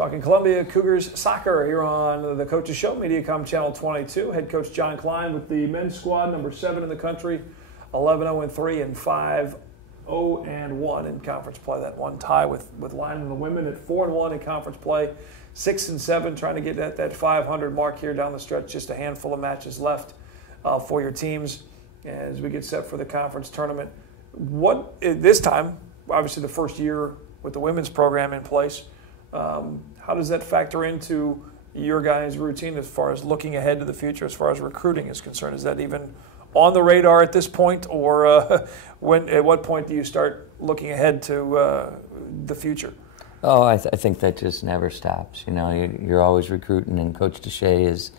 Talking Columbia Cougars soccer here on the Coaches Show, Mediacom Channel 22. Head coach John Klein with the men's squad, number 7 in the country, 11-0-3 and 5-0-1 in conference play. That one tie with Lyman and the women at 4-1 in conference play, 6-7, trying to get at that 500 mark here down the stretch. Just a handful of matches left for your teams as we get set for the conference tournament. This time, obviously the first year with the women's program in place. How does that factor into your guys' routine as far as looking ahead to the future, as far as recruiting is concerned? Is that even on the radar at this point, or at what point do you start looking ahead to the future? Oh, I think that just never stops. You know, you're always recruiting, and Coach Deshay is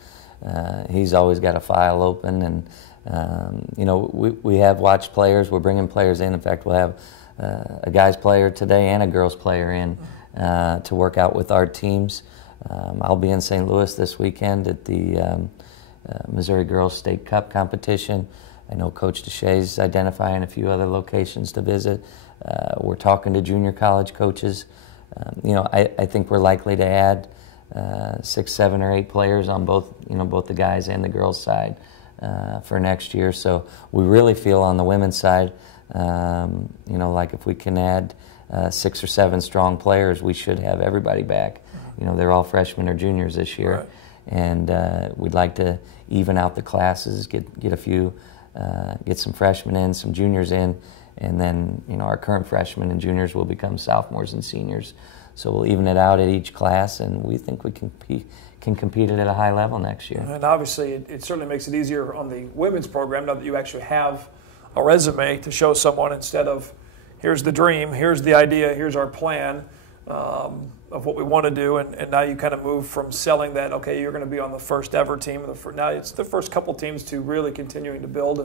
he's always got a file open, and you know, we have watched players. We're bringing players in. In fact, we'll have a guys player today and a girls player in to work out with our teams. I'll be in St. Louis this weekend at the Missouri Girls State Cup competition. I know Coach Deshay's identifying a few other locations to visit. We're talking to junior college coaches. You know, I think we're likely to add 6, 7, or 8 players on both the guys and the girls side for next year. So we really feel on the women's side, you know, like if we can add 6 or 7 strong players, we should have everybody back. You know, they're all freshmen or juniors this year, right. And we'd like to even out the classes, get a few, get some freshmen in, some juniors in, and then, you know, our current freshmen and juniors will become sophomores and seniors. So we'll even it out at each class, and we think we can compete at a high level next year. And obviously, it certainly makes it easier on the women's program now that you actually have a resume to show someone instead of, here's the dream, here's the idea, here's our plan of what we want to do, and now you kind of move from selling that, okay, you're going to be on the first ever team. Now it's the first couple teams to really continuing to build,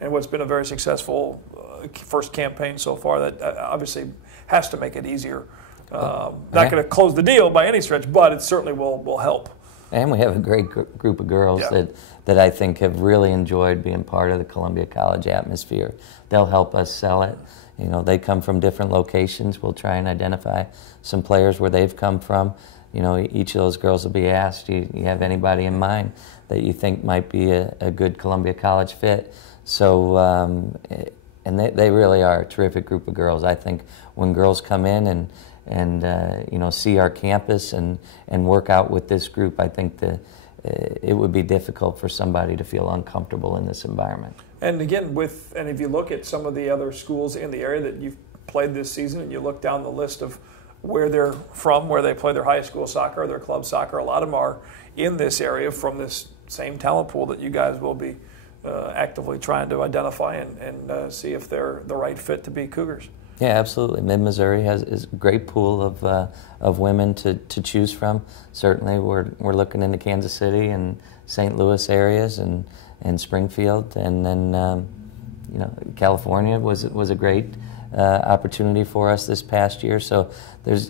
and what's been a very successful first campaign so far that obviously has to make it easier. Not going to close the deal by any stretch, but it certainly will help. And we have a great group of girls that I think have really enjoyed being part of the Columbia College atmosphere. They'll help us sell it. You know, they come from different locations. We'll try and identify some players where they've come from. You know, each of those girls will be asked, you have anybody in mind that you think might be a good Columbia College fit? So, and they really are a terrific group of girls. I think when girls come in and you know, see our campus and work out with this group, I think that it would be difficult for somebody to feel uncomfortable in this environment. And again, and if you look at some of the other schools in the area that you've played this season, and you look down the list of where they're from, where they play their high school soccer, their club soccer, a lot of them are in this area from this same talent pool that you guys will be actively trying to identify and see if they're the right fit to be Cougars. Yeah, absolutely. Mid-Missouri is a great pool of women to choose from. Certainly, we're looking into Kansas City and St. Louis areas and Springfield, and then you know, California was a great opportunity for us this past year. So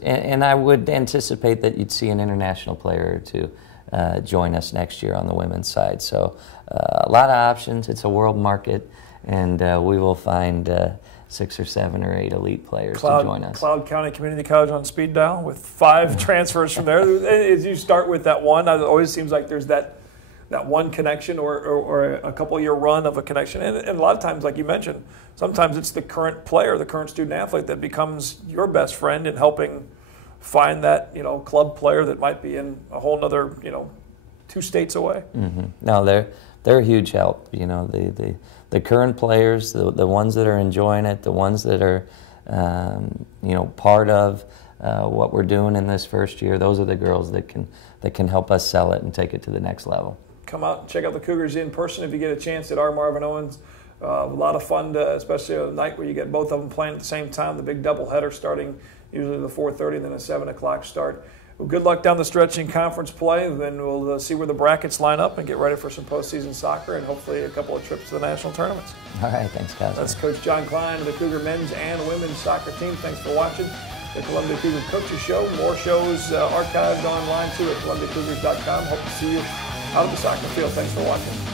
and I would anticipate that you'd see an international player or two join us next year on the women's side. So a lot of options. It's a world market, and we will find 6 or 7 or 8 elite players to join us. Cloud County Community College on speed dial with 5 transfers from there. As you start with that one, it always seems like there's that one connection or a couple-year run of a connection. And a lot of times, like you mentioned, sometimes it's the current player, the current student-athlete that becomes your best friend in helping find that, you know, club player that might be in a whole other, you know, 2 states away. Mm-hmm. No, they're a huge help. You know, the current players, the ones that are enjoying it, the ones that are, you know, part of what we're doing in this first year. Those are the girls that can help us sell it and take it to the next level. Come out and check out the Cougars in person if you get a chance at our Marvin Owens. A lot of fun, especially on a night where you get both of them playing at the same time. The big doubleheader starting usually the 4:30 and then a 7 o'clock start. Well, good luck down the stretch in conference play. Then we'll see where the brackets line up and get ready for some postseason soccer and hopefully a couple of trips to the national tournaments. All right, thanks, guys. That's Coach John Klein of the Cougar men's and women's soccer team. Thanks for watching the Columbia Cougar Coaches Show. More shows archived online too at ColumbiaCougars.com. Hope to see you out of the soccer field. Thanks for watching.